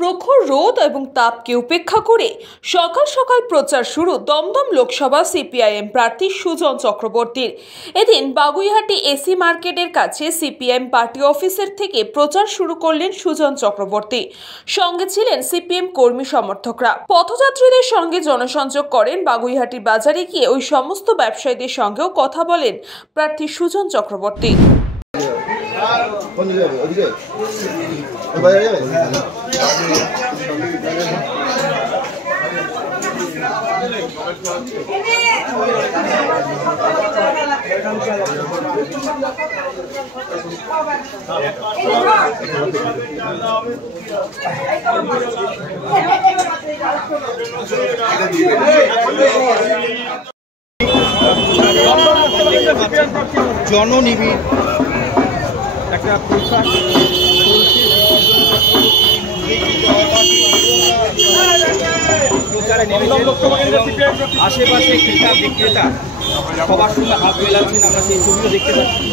প্রখর রোদ এবং তাপকে উপেক্ষা করে সকাল সকাল প্রচার শুরু দমদম লোকসভা সিপিআইএম প্রার্থী সুজন চক্রবর্তীর। এদিন বাগুইহাটি এসি মার্কেটের কাছে সিপিএম পার্টি অফিসের থেকে প্রচার শুরু করলেন সুজন চক্রবর্তী। সঙ্গে ছিলেন সিপিএম কর্মী সমর্থকরা। পথযাত্রীদের সঙ্গে জনসংযোগ করেন। বাগুইহাটি বাজারে গিয়ে ওই সমস্ত ব্যবসায়ীদের সঙ্গেও কথা বলেন প্রার্থী সুজন চক্রবর্তী। জননিবিড় একটা পোশাক আশেপাশে ক্রেতা বিক্রেতা সবার সঙ্গে হাত মেলাচ্ছেন, আমরা সেই ছবিও দেখতে পাচ্ছি।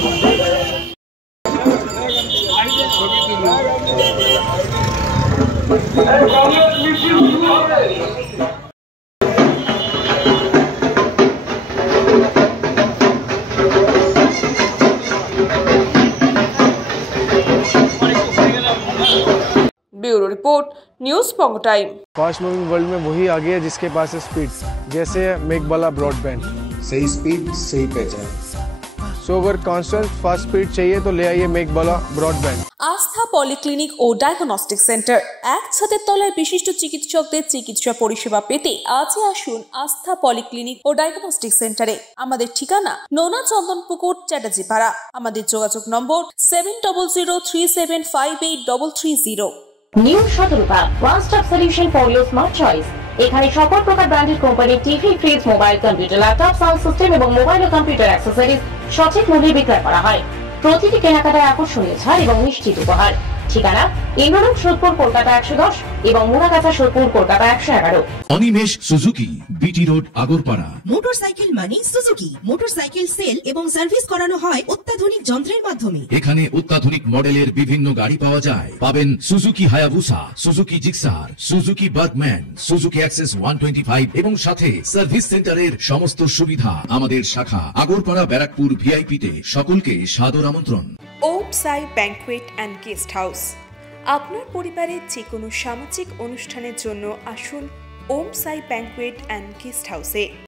Bureau report news Pongo time. Fast moving world में वही आगे है जिसके पास है स्पीड, जैसे मेघबाला ब्रॉडबैंड। सही स्पीड सही पहचान। सो अगर कांस्टेंट फास्ट स्पीड चाहिए तो ले आइए मेघबाला ब्रॉडबैंड। आस्था पॉलिक्लिनिक और डायग्नोस्टिक सेंटर एक छातेर तलाय विशिष्ट चिकित्সকদের চিকিৎসা পরিষেবা পেতে আজই আসুন আস্থা পলিক্লিনিক ও ডায়াগনস্টিক সেন্টারে। আমাদের ঠিকানা নোনা চন্দনপুকুর চ্যাটার্জিপাড়া। আমাদের যোগাযোগ নম্বর 7003758330। New Shatarupa one stop solution for your smart choice. এখানে সকল প্রকার ব্র্যান্ডেড কোম্পানির TV, fridge, mobile, computer, laptop, sound system এবং মোবাইল ও কম্পিউটার অ্যাক্সেসরিজ সঠিক মূল্যে বিক্রয় করা হয়। প্রতিটি কেনাকাটায় আকর্ষণীয় ছাড় এবং নিশ্চিত উপহার। ঠিকানা ইন্দ্রলোক সোদপুর কলকাতা 110 এবং Muragachha Sodepur Kolkata 111। Animesh Suzuki, BT road, Agarpara. Motorcycle মানে সুজুকি। মোটরসাইকেল সেল এবং সার্ভিস করানো হয় অত্যাধুনিক যন্ত্রের মাধ্যমে। এখানে অত্যাধুনিক মডেলের বিভিন্ন গাড়ি পাওয়া যায়। পাবেন Suzuki Hayabusa, Suzuki Gixxer, Suzuki Bergman, Suzuki access 125 এবং সাথে সার্ভিস সেন্টারের সমস্ত সুবিধা। আমাদের শাখা আগরপাড়া ব্যারাকপুর ভিআইপি তে। সকলকে সাদর আমন্ত্রণ। ওম সাই ব্যাংকুয়েট অ্যান্ড গেস্ট হাউস। আপনার পরিবারের যে কোনো সামাজিক অনুষ্ঠানের জন্য আসুন ওম সাই ব্যাংকুয়েট অ্যান্ড গেস্ট হাউসে।